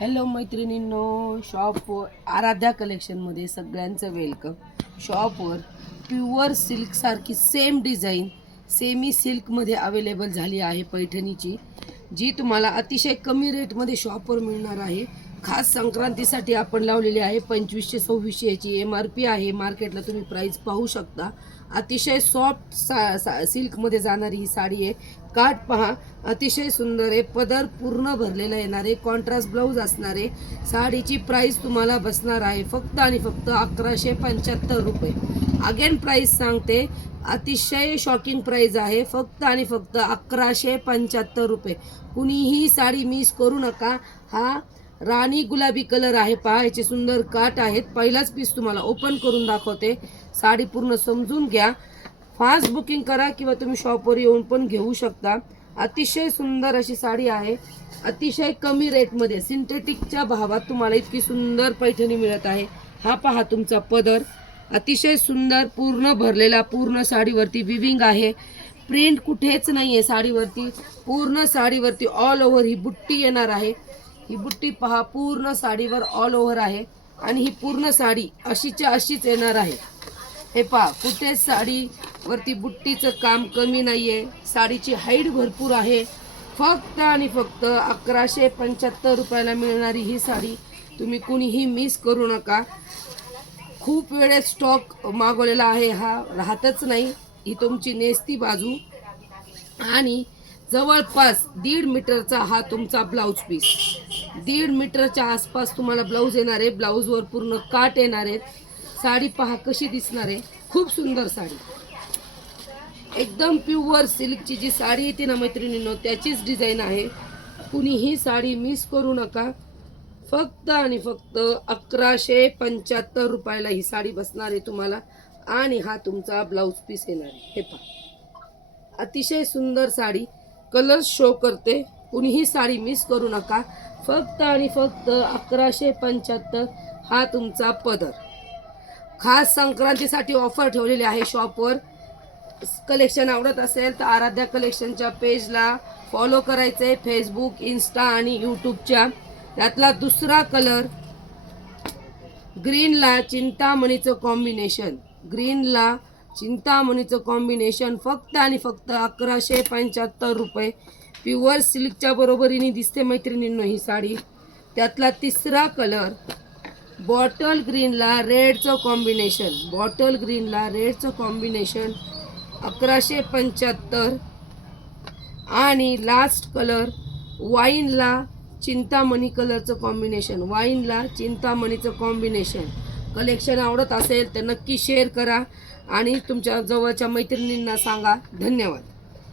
Hello मैत्रिणींनो, शॉपवर आराध्या कलेक्शनमध्ये सगळ्यांचं वेलकम. शॉपवर प्युअर सिल्कसारखी सेम डिझाईन सेमी सिल्कमध्ये अवेलेबल झाली आहे पैठणीची, जी तुम्हाला अतिशय कमी रेटमध्ये शॉपवर मिळणार आहे. खास संक्रांतीसाठी आपण लावलेली आहे. 2500-2600 याची MRP आहे. मार्केटला तुम्ही प्राईस पाहू शकता. अतिशय सॉफ्ट सिल्कमध्ये जाणारी ही साडी आहे. काठ पहा, अतिशय सुंदर आहे. पदर पूर्ण भरलेला येणार आहे. कॉन्ट्रास्ट ब्लाऊज असणार आहे. साडीची प्राईस तुम्हाला बसणार आहे फक्त आणि फक्त 1175 रुपये. अगेन प्राईस सांगते, अतिशय शॉकिंग प्राईस आहे. फक्त आणि फक्त 1175 रुपये. कुणीही साडी मिस करू नका. हा राणी गुलाबी कलर आहे. पहा, याचे सुंदर काठ आहेत. पहिलाच पीस तुम्हाला ओपन करून दाखवते. साडी पूर्ण समजून घ्या. फास्ट बुकिंग करा किंवा तुम्ही शॉपवर येऊन पण घेऊ शकता. अतिशय सुंदर अशी साडी आहे. अतिशय कमी रेटमध्ये सिंथेटिकच्या भावात तुम्हाला इतकी सुंदर पैठणी मिळत आहे. हा पहा तुमचा पदर, अतिशय सुंदर पूर्ण भरलेला. पूर्ण साडीवरती विविंग आहे. प्रिंट कुठेच नाही आहे साडीवरती. पूर्ण साडीवरती ऑल ओव्हर ही बुट्टी येणार आहे. ही बुट्टी पहा, पूर्ण साडीवर ऑल ओव्हर आहे. आणि ही पूर्ण साडी अशीच्या अशीच येणार आहे. हे पहा, कुठेच साडीवरती बुट्टीचं काम कमी नाही आहे. साडीची हाईट भरपूर आहे. फक्त आणि फक्त 1175 रुपयाला मिळणारी ही साडी तुम्ही कुणीही मिस करू नका. खूप वेळेस स्टॉक मागवलेला आहे, हा राहतच नाही. ही तुमची नेसती बाजू आणि जवळपास 1.5 मीटरचा हा तुमचा ब्लाऊज पीस. 1.5 मीटरच्या आसपास तुम्हाला ब्लाऊज येणार आहे. ब्लाऊजवर पूर्ण काट येणार आहेत. साडी पहा कशी दिसणार आहे. खूप सुंदर साडी, एकदम प्युअर सिल्कची जी साडी येते ना मैत्रिणींनो, त्याचीच डिझाईन आहे. कुणीही साडी मिस करू नका. फक्त आणि फक्त 1175 रुपयाला ही साडी बसणार आहे तुम्हाला. आणि हा तुमचा ब्लाऊज पीस येणार आहे. हे पहा, अतिशय सुंदर साडी. कलर शो करते. कुणीही साडी मिस करू नका. फक्त आणि फक्त 1175 हा तुमचा पदर. खास संक्रांतीसाठी ऑफर ठेवलेली आहे शॉपवर. कलेक्शन आवडत असेल तर आराध्या कलेक्शनच्या पेजला फॉलो करायचं आहे. फेसबुक, इंस्टा आणि यूट्यूबच्या. त्यातला दुसरा कलर ग्रीनला चिंतामणीचं कॉम्बिनेशन. ग्रीनला चिंतामणीचं कॉम्बिनेशन फक्त आणि फक्त 1175 रुपये. प्युअर सिल्कच्या बरोबरीने दिसते मैत्रिणींनो ही साडी. त्यातला तिसरा कलर बॉटल ग्रीनला रेडचं कॉम्बिनेशन. बॉटल ग्रीनला रेडचं कॉम्बिनेशन 1175. आणि लास्ट कलर वाईनला चिंतामणी कलरचं कॉम्बिनेशन. वाईनला चिंतामणीचं कॉम्बिनेशन. कलेक्शन आवडत असेल तर नक्की शेअर करा आणि तुमच्या जवळच्या मैत्रिणींना सांगा. धन्यवाद.